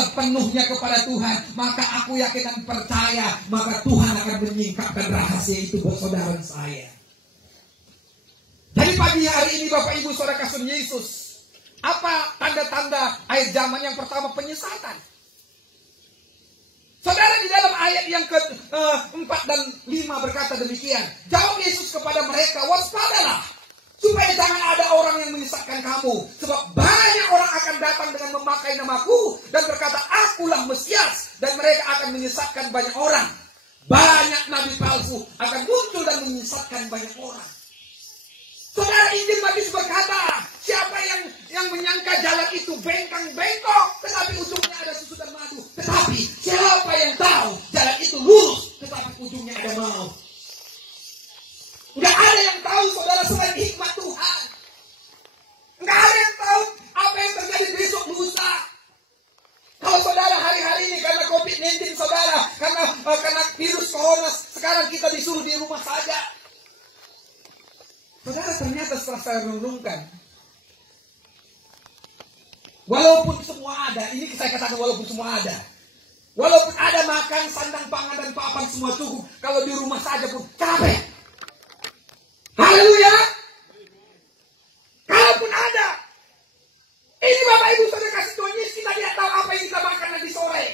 sepenuhnya kepada Tuhan, maka aku yakin dan percaya, maka Tuhan akan menyingkapkan rahasia itu buat saudara saya. Jadi pagi hari ini Bapak Ibu Saudara kasih Yesus, apa tanda-tanda akhir zaman? Yang pertama, penyesatan. Saudara, di dalam ayat yang ke-4 dan 5 berkata demikian. Jawab Yesus kepada mereka, waspadalah, supaya jangan ada orang yang menyesatkan kamu. Sebab banyak orang akan datang dengan memakai namaku dan berkata, akulah Mesias. Dan mereka akan menyesatkan banyak orang. Banyak nabi palsu akan muncul dan menyesatkan banyak orang. Saudara, Injil Matius berkata, siapa yang menyangka jalan itu bengkang-bengkok, tetapi ujungnya ada susu dan madu. Tetapi siapa yang tahu jalan itu lurus, tetapi ujungnya ada maut. Nggak ada yang tahu, saudara, selain hikmat Tuhan. Nggak ada yang tahu apa yang terjadi besok lusa. Kalau saudara hari-hari ini karena COVID-19, saudara, karena virus corona, sekarang kita disuruh di rumah saja. Saudara, ternyata setelah saya renungkan, walaupun semua ada, ini saya katakan walaupun semua ada, walaupun ada makan, sandang, pangan, dan papan semua cukup, kalau di rumah saja pun capek. Haleluya. Kalaupun ada, ini Bapak Ibu Saudara kasih Tuhan Yesus, kita tidak tahu apa yang kita makan nanti sore,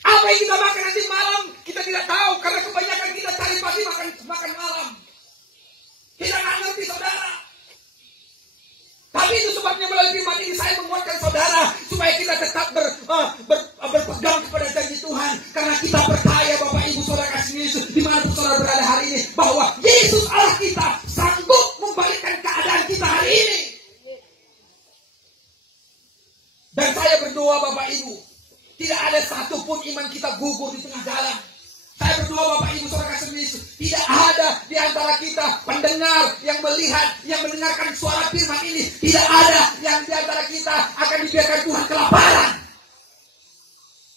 apa yang kita makan nanti malam, kita tidak tahu, karena kebanyakan kita cari pagi makan malam. Kita nggak ngerti, saudara. Tapi itu sebabnya melalui firman ini saya menguatkan saudara supaya kita tetap berpegang kepada janji Tuhan, karena kita percaya Bapak Ibu Saudara kasih Yesus dimanapun saudara berada hari ini, bahwa Yesus Allah kita sanggup membalikkan keadaan kita hari ini. Dan saya berdoa Bapak Ibu, tidak ada satupun iman kita gugur di tengah jalan. Saya berdoa Bapak Ibu Saudara kasih Yesus, tidak ada di antara kita pendengar yang melihat, yang mendengarkan suara firman ini, tidak ada yang di antara kita akan dibiarkan Tuhan kelaparan.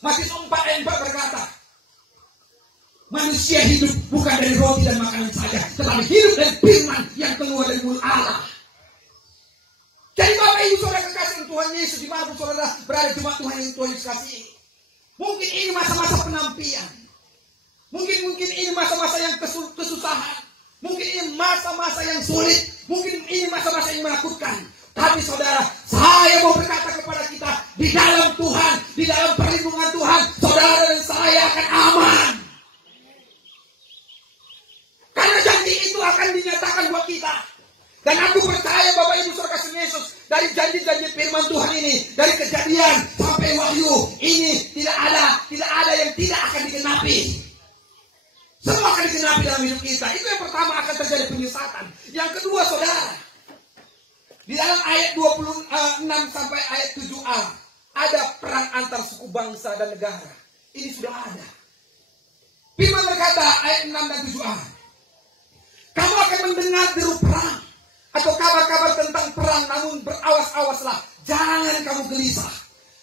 Matius 4 ayat 4 berkata, manusia hidup bukan dari roti dan makanan saja, tetapi hidup dari firman yang keluar dari mulut Allah. Jadi Bapak Ibu Saudara kekasih Tuhan Yesus, dimanapun saudara berada, cuma Tuhan yang Tuhan Yesus kasih. Mungkin ini masa-masa penampian. Mungkin ini masa-masa yang kesusahan. Mungkin ini masa-masa yang sulit. Mungkin ini masa-masa yang menakutkan. Tapi saudara, saya mau berkata kepada kita, di dalam Tuhan, di dalam perlindungan Tuhan, saudara dan saya akan aman. Karena janji itu akan dinyatakan buat kita. Dan aku percaya Bapak Ibu Saudara kasih Yesus, dari janji-janji firman Tuhan ini, dari Kejadian sampai Wahyu, ini tidak ada yang tidak akan digenapi. Semua akan digenapi dalam hidup kita. Itu yang pertama, akan terjadi penyesatan. Yang kedua saudara, di dalam ayat 26 sampai ayat 7a, ada perang antar suku bangsa dan negara. Ini sudah ada. Firman berkata ayat 6 dan 7a, kamu akan mendengar deru perang atau kabar-kabar tentang perang, namun berawas-awaslah, jangan kamu gelisah.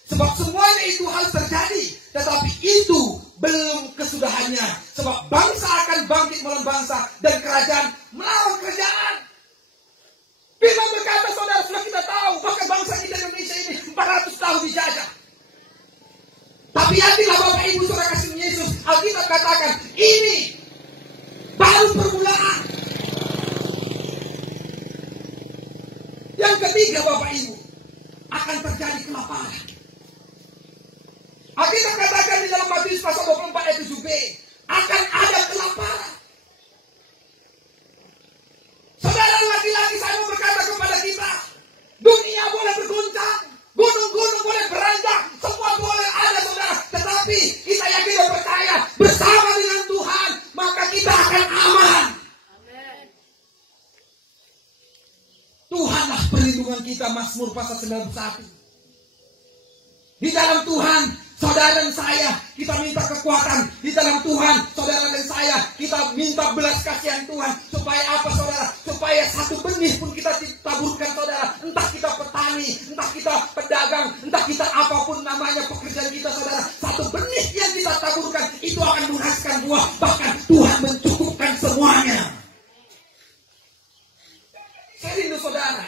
Sebab semuanya itu harus terjadi, tetapi itu belum kesudahannya. Sebab bangsa akan bangkit melawan bangsa, dan kerajaan melawan kerajaan. Firman berkata, saudara, sudah kita tahu, bahkan bangsa kita Indonesia ini 400 tahun dijajah. Tapi yakinlah Bapak Ibu Saudara kasih Yesus, Alkitab katakan, ini baru permulaan. Yang ketiga Bapak Ibu, akan terjadi kelaparan. Alkitab katakan di dalam Matius pasal 24 ayat 7b, akan ada kelaparan. Saudara, lagi-lagi saya mau berkata kepada kita, dunia boleh berguncang, gunung-gunung boleh beranjak, semua boleh ada saudara. Tetapi kita yakin dan percaya, bersama dengan Tuhan, maka kita akan aman. Tuhanlah perlindungan kita, Mazmur pasal 91. Di dalam Tuhan, saudara dan saya, kita minta kekuatan. Di dalam Tuhan, saudara dan saya, kita minta belas kasihan Tuhan. Supaya apa saudara? Supaya satu benih pun kita taburkan saudara. Entah kita petani, entah kita pedagang, entah kita apapun namanya pekerjaan kita saudara. Satu benih yang kita taburkan, itu akan menghasilkan buah. Bahkan Tuhan mencukupkan semuanya. Saya rindu saudara,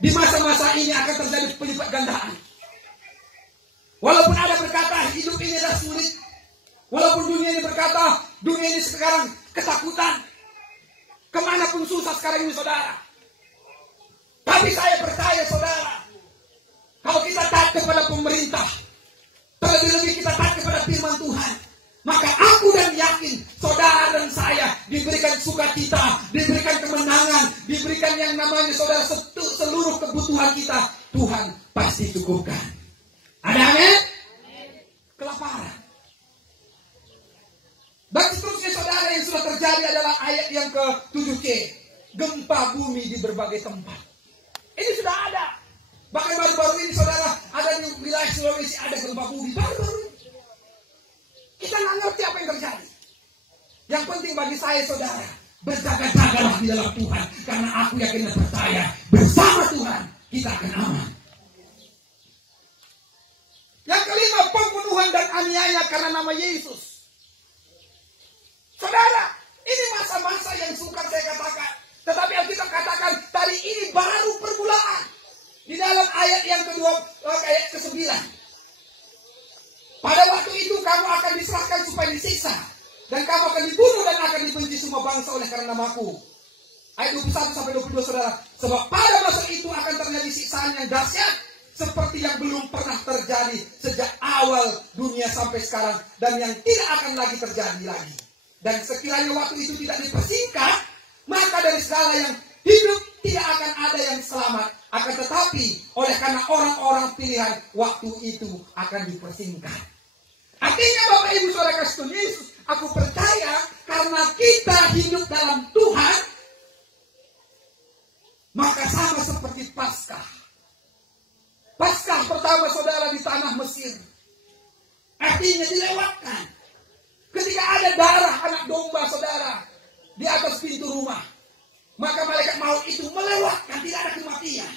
di masa-masa ini akan terjadi pelipat gandaan. Walaupun ada berkata hidup ini adalah sulit. Walaupun dunia ini berkata dunia ini sekarang ketakutan. Kemanapun susah sekarang ini saudara. Tapi saya percaya saudara, kalau kita taat kepada pemerintah, terlebih-lebih kita taat kepada firman Tuhan, maka aku dan yakin saudara dan saya diberikan sukacita, diberikan kemenangan, diberikan yang namanya saudara seluruh kebutuhan kita, Tuhan pasti cukupkan. Ada amin? Kelaparan. Dan seterusnya saudara yang sudah terjadi adalah ayat yang ke-7C. Gempa bumi di berbagai tempat. Ini sudah ada. Bahkan baru-baru ini saudara, ada di wilayah Sulawesi ada gempa bumi. Baru-baru ini. Kita nggak ngerti apa yang terjadi. Yang penting bagi saya saudara, berjaga-jagalah di dalam Tuhan. Karena aku yakin dan percaya, bersama Tuhan kita akan aman. Yang kelima, pembunuhan dan aniaya karena nama Yesus. Saudara, ini masa-masa yang sukar saya katakan. Tetapi Alkitab katakan, tadi ini baru permulaan. Di dalam ayat yang kedua, ayat ke-9. Pada waktu itu kamu akan diserahkan supaya disiksa. Dan kamu akan dibunuh dan akan dibenci semua bangsa oleh karena namaku. Ayat 21-22 saudara. Sebab pada masa itu akan terjadi siksaan yang dahsyat. Seperti yang belum pernah terjadi sejak awal dunia sampai sekarang. Dan yang tidak akan lagi terjadi lagi. Dan sekiranya waktu itu tidak dipersingkat, maka dari segala yang hidup tidak akan ada yang selamat. Akan tetapi oleh karena orang-orang pilihan, waktu itu akan dipersingkat. Artinya Bapak Ibu Saudara kasih Yesus, aku percaya karena kita hidup dalam Tuhan, maka sama seperti Paskah. Paskah pertama saudara di tanah Mesir. Artinya dilewatkan. Ketika ada darah anak domba saudara di atas pintu rumah, maka malaikat maut itu melewatkan, tidak ada kematian.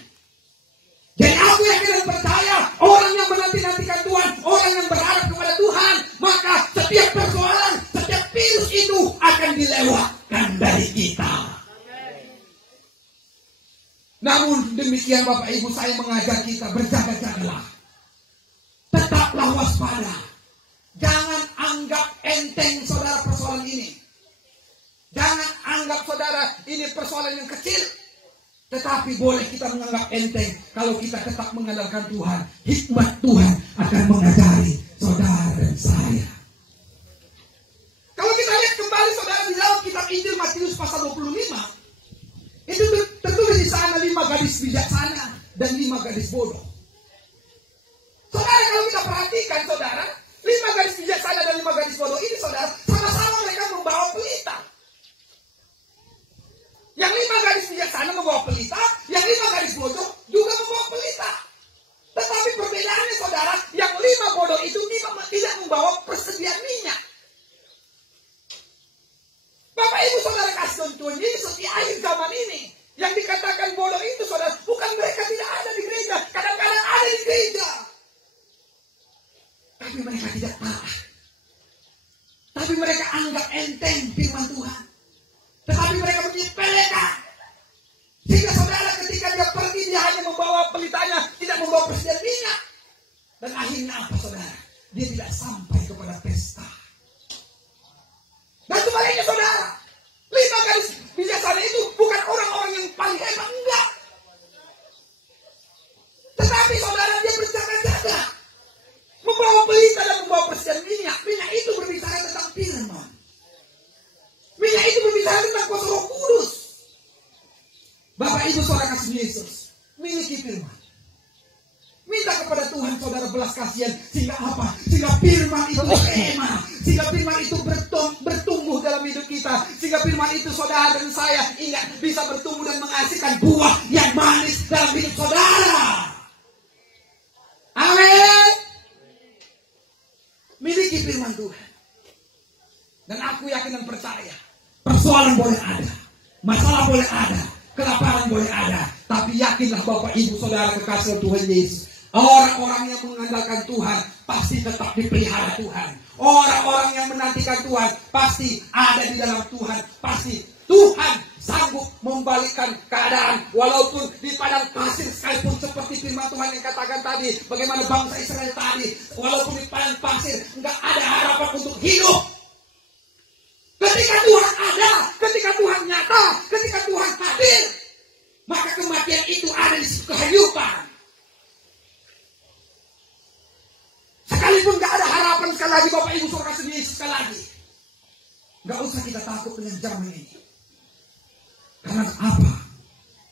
Dan aku yakin dan percaya, orang yang menanti-nantikan Tuhan, orang yang berharap kepada Tuhan, maka setiap persoalan, setiap virus itu akan dilewatkan dari kita. Namun demikian Bapak Ibu, saya mengajak kita berjaga-jagalah. Tetaplah waspada. Jangan anggap enteng saudara persoalan ini. Jangan anggap saudara ini persoalan yang kecil. Tetapi boleh kita menganggap enteng kalau kita tetap mengandalkan Tuhan. Hikmat Tuhan akan mengajari saudara dan saya. Kalau kita lihat kembali saudara di dalam kitab Injil Matius pasal 25. Itu tertulis di sana 5 gadis bijaksana dan 5 gadis bodoh. Saudara kalau kita perhatikan saudara, 5 gadis bijaksana dan 5 gadis bodoh ini saudara, sama-sama mereka membawa pelita. Yang 5 gadis bijaksana membawa pelita, yang 5 gadis bodoh juga membawa pelita. Tetapi perbedaannya saudara, yang 5 bodoh itu tidak membawa persediaan minyak. Bapak Ibu Saudara kasih Tuhan Yesus di akhir zaman ini, yang dikatakan bodoh itu saudara, bukan mereka tidak ada di gereja, kadang-kadang ada di gereja. Tapi mereka tidak taat. Tapi mereka anggap enteng firman Tuhan. Tetapi mereka menyepelekan. Sehingga saudara ketika dia pergi, dia hanya membawa pelitanya, tidak membawa persediaan minyak. Dan akhirnya apa saudara? Dia tidak sampai kepada pesta. Dan sebaliknya saudara, 5 gadis bijaksana itu bukan orang-orang yang paling hebat, enggak. Tetapi saudara dia berjaga-jaga, membawa pelita dan membawa persediaan minyak. Minyak itu berbicara tentang firman. Minyak itu berbicara tentang kuasa Roh Kudus. Bapak Ibu Saudara kasih Yesus, miliki firman. Minta kepada Tuhan saudara belas kasihan. Sehingga apa? Sehingga firman itu kema. Sehingga firman itu bertumbuh dalam hidup kita. Sehingga firman itu saudara dan saya ingat bisa bertumbuh dan menghasilkan buah yang manis dalam hidup saudara. Amin. Miliki firman Tuhan. Dan aku yakin dan percaya, persoalan boleh ada, masalah boleh ada, kelaparan boleh ada, tapi yakinlah Bapak Ibu Saudara kekasih Tuhan Yesus, orang-orang yang mengandalkan Tuhan pasti tetap dipelihara Tuhan. Orang-orang yang menantikan Tuhan pasti ada di dalam Tuhan. Pasti Tuhan sanggup membalikkan keadaan. Walaupun di padang pasir sekalipun, seperti firman Tuhan yang katakan tadi, bagaimana bangsa Israel tadi, walaupun di padang pasir enggak ada harapan untuk hidup. Ketika Tuhan ada, ketika Tuhan nyata, ketika Tuhan hadir, maka kematian itu ada di kehidupan. Sekalipun gak ada harapan, sekali lagi Bapak Ibu Saudara kasih Yesus, sekali lagi gak usah kita takut dengan zaman ini. Karena apa?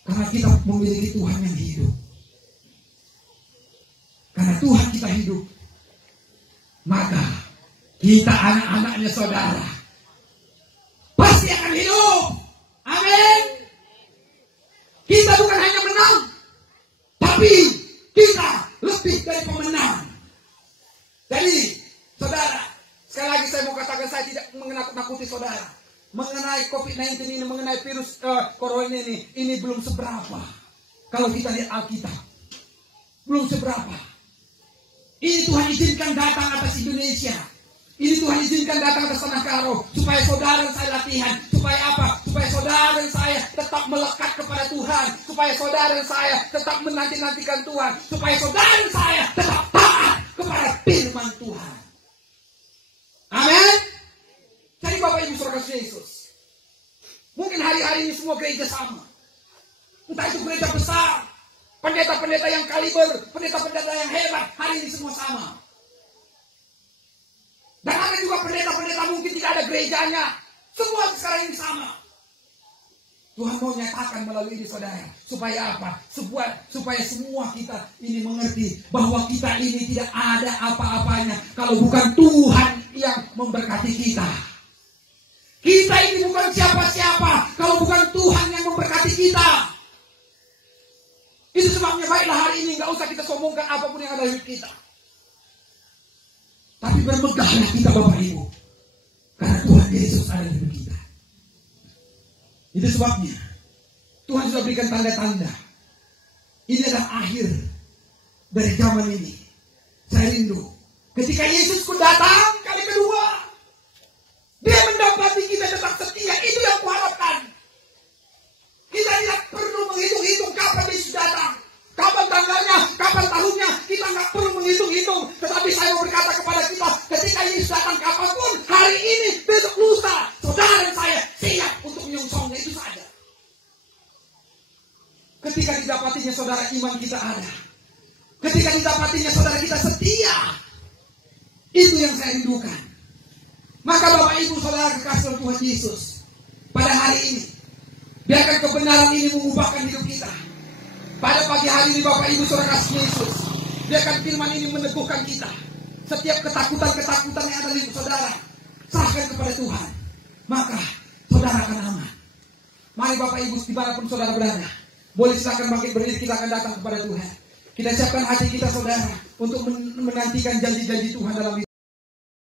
Karena kita memiliki Tuhan yang hidup. Karena Tuhan kita hidup, maka kita anak-anaknya saudara pasti akan hidup. Amin. Kita bukan hanya menang, tapi kita lebih dari pemenang. Jadi, saudara, sekali lagi saya mau katakan, saya tidak menakut-nakuti saudara. Mengenai COVID-19 ini, mengenai virus corona ini belum seberapa. Kalau kita lihat Alkitab, belum seberapa. Ini Tuhan izinkan datang atas Indonesia. Ini Tuhan izinkan datang ke Tanah Karo, supaya saudara dan saya latihan. Supaya apa? Supaya saudara dan saya tetap melekat kepada Tuhan. Supaya saudara dan saya tetap menanti-nantikan Tuhan. Supaya saudara dan saya tetap taat kepada firman Tuhan. Amin. Jadi Bapak Ibu Saudara Yesus, mungkin hari-hari ini semua gereja sama. Entah itu gereja besar, pendeta-pendeta yang kaliber, pendeta-pendeta yang hebat, hari ini semua sama. Dan ada juga pendeta-pendeta mungkin tidak ada gerejanya. Semua sekarang ini sama. Tuhan mau nyatakan melalui ini saudara. Supaya apa? Supaya semua kita ini mengerti bahwa kita ini tidak ada apa-apanya kalau bukan Tuhan yang memberkati kita. Kita ini bukan siapa-siapa kalau bukan Tuhan yang memberkati kita. Itu sebabnya baiklah hari ini gak usah kita sombongkan apapun yang ada di hidup kita. Tapi bermegahlah kita Bapak Ibu. Karena Tuhan Yesus ada di hidup kita. Itu sebabnya Tuhan sudah berikan tanda-tanda. Ini adalah akhir dari zaman ini. Saya rindu ketika Yesus datang kali kedua, Dia mendapati kita tetap setia. Itu yang kuharapkan. Kita tidak perlu menghitung-hitung kapan Yesus datang, kapan tanggalnya, kapan tahunnya. Kita nggak perlu menghitung-hitung. Tetapi saya mau berkata kepada kita, ketika Yesus datang kapanpun, hari ini, besok lusa, saudara dan saya siap untuk menyongsongnya. Itu saja. Ketika didapatinya saudara iman kita ada, ketika didapatinya saudara kita setia, itu yang saya rindukan. Maka Bapak Ibu Saudara kekasih Tuhan Yesus, pada hari ini biarkan kebenaran ini mengubahkan hidup kita. Pada pagi hari ini Bapak Ibu Saudara kasih Yesus, biarkan firman ini meneguhkan kita. Setiap ketakutan-ketakutan yang ada di saudara, serahkan kepada Tuhan. Maka saudara akan aman. Mari Bapak Ibu dimanapun saudara berada, boleh silakan bangkit berdiri, kita akan datang kepada Tuhan. Kita siapkan hati kita saudara untuk menantikan janji-janji Tuhan dalam hidup.